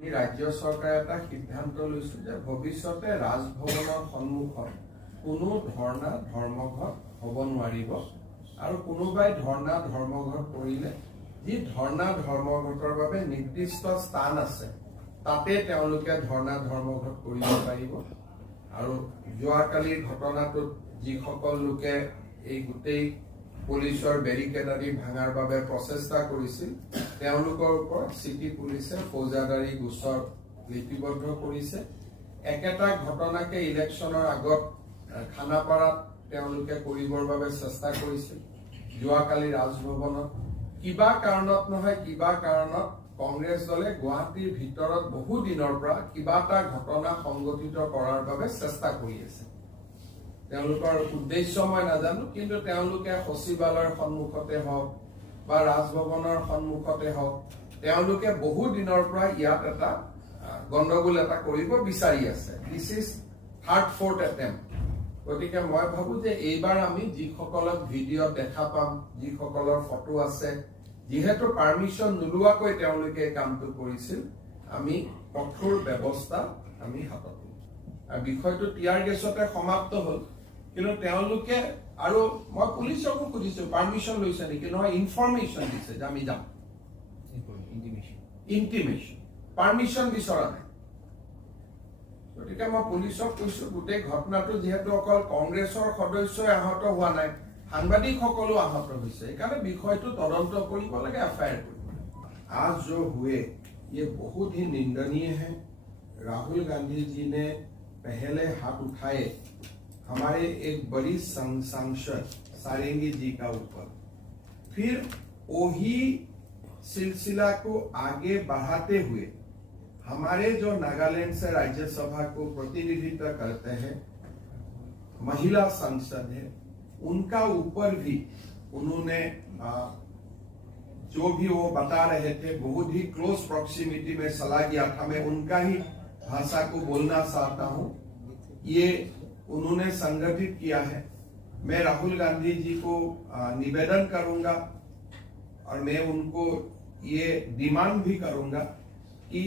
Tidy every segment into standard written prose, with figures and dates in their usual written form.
राज्य सरकार এটা সিদ্ধান্ত লৈছে যে ভৱিষ্যতে ৰাজভৱনৰ সন্মুখত কোনো ধৰ্ণা ধৰ্মঘট হ'ব নোৱাৰিব আৰু কোনোবাই ধৰ্ণা ধৰ্মঘট কৰিলে যি ধৰ্ণা ধৰ্মঘটৰ বাবে নিৰ্দিষ্ট স্থান আছে তাতে তেওঁলোকে ধৰ্ণা ধৰ্মঘট কৰিব পাৰিব আৰু যোৱাকালিৰ ঘটনাটোত যিসকল লোকে এই গোটেই পুলিচৰ বেৰিকেডাৰী ভাঙাৰ বাবে প্ৰচেষ্টা কৰিছিল তেওঁলোকৰ ওপৰত সিটি পুলিচে ফৌজদাৰী গোচৰ লিপিবদ্ধ কৰিছে একেটা ঘটনাকে ইলেকশ্যনৰ আগত খানাপাৰাত তেওঁলোকে কৰিবৰ বাবে চেষ্টা কৰিছিল যোৱাকালি ৰাজভৱনত কিবা কাৰণত নহয় কিবা কাৰণত কংগ্ৰেছ দলে গুৱাহাটীৰ ভিতৰত বহু দিনৰ পৰা কিবা এটা ঘটনা সংগঠিত কৰাৰ বাবে চেষ্টা কৰি আছে তেওঁলোকৰ উদ্দেশ্য মই নাজানো কিন্তু তেওঁলোকে সচিবালয়ৰ সন্মুখতে হওক বা ৰাজভৱনৰ সন্মুখতে হওক তেওঁলোকে বহু দিনৰ পৰা ইয়াত এটা গণ্ডগোল এটা কৰিব বিচাৰি আছে this is third fourth attempt গতিকে মই ভাবো যে এইবাৰ আমি যিসকলক ভিডিঅ' দেখা পাম যিসকলৰ ফটো আছে যিহেতু পাৰমিশন নোলোৱাকৈ তেওঁলোকে কামটো কৰিছিল আমি কঠোৰ ব্যৱস্থা আমি হাতত ল'ম আৰু বিষয়টো টিয়াৰ গেছতে সমাপ্ত হ'ল কিন্তু তেওঁলোকে আৰু মই পুলিচকো খুজিছো পাৰমিশন লৈছে নেকি নহয় ইনফৰমেশ্যন দিছে যে আমি যাম ইন্টিমেশ্যন পাৰমিশন বিচৰা নাই গতিকে মই পুলিচক কৈছো গোটেই ঘটনাটো যিহেতু অকল কংগ্ৰেছৰ সদস্যই আহত হোৱা নাই সাংবাদিকসকলো আহত হৈছে সেইকাৰণে বিষয়টো তদন্ত কৰিব লাগে এফআইআৰ কৰিব आज जो हुए ये बहुत ही निंदनीय है राहुल गांधी जी ने पहले हाथ उठाए हमारे एक बड़ी सांसद सारंगी जी का ऊपर फिर वही सिलसिला को आगे बढ़ाते हुए हमारे जो नागालैंड से राज्यसभा को प्रतिनिधित्व करते हैं महिला सांसद है उनका ऊपर भी उन्होंने जो भी वो बता रहे थे बहुत ही क्लोज प्रॉक्सिमिटी में चला गया था मैं उनका ही भाषा को बोलना चाहता हूं ये उन्होंने संगठित किया है मैं राहुल गांधी जी को निवेदन करूंगा और मैं उनको ये डिमांड भी करूंगा कि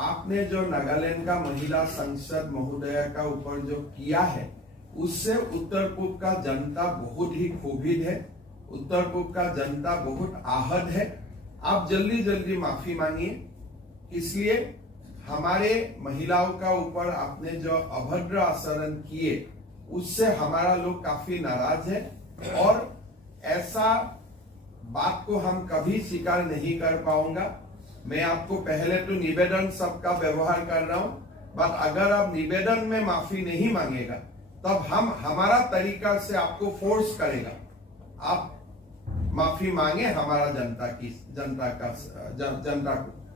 आपने जो नागालैंड का महिला संसद महोदया का ऊपर जो किया है उससे उत्तर पूर्व का जनता बहुत ही क्षोभित है उत्तर पूर्व का जनता बहुत आहत है आप जल्दी जल्दी माफी मांगिए इसलिए हमारे महिलाओं का ऊपर आपने जो अभद्र आचरण किए उससे हमारा लोग काफी नाराज है और ऐसा बात को हम कभी स्वीकार नहीं कर पाऊंगा मैं आपको पहले तो निवेदन सबका व्यवहार कर रहा हूं बट अगर आप निवेदन में माफी नहीं मांगेगा तब हम हमारा तरीका से आपको फोर्स करेगा आप माफी मांगे हमारा जनता को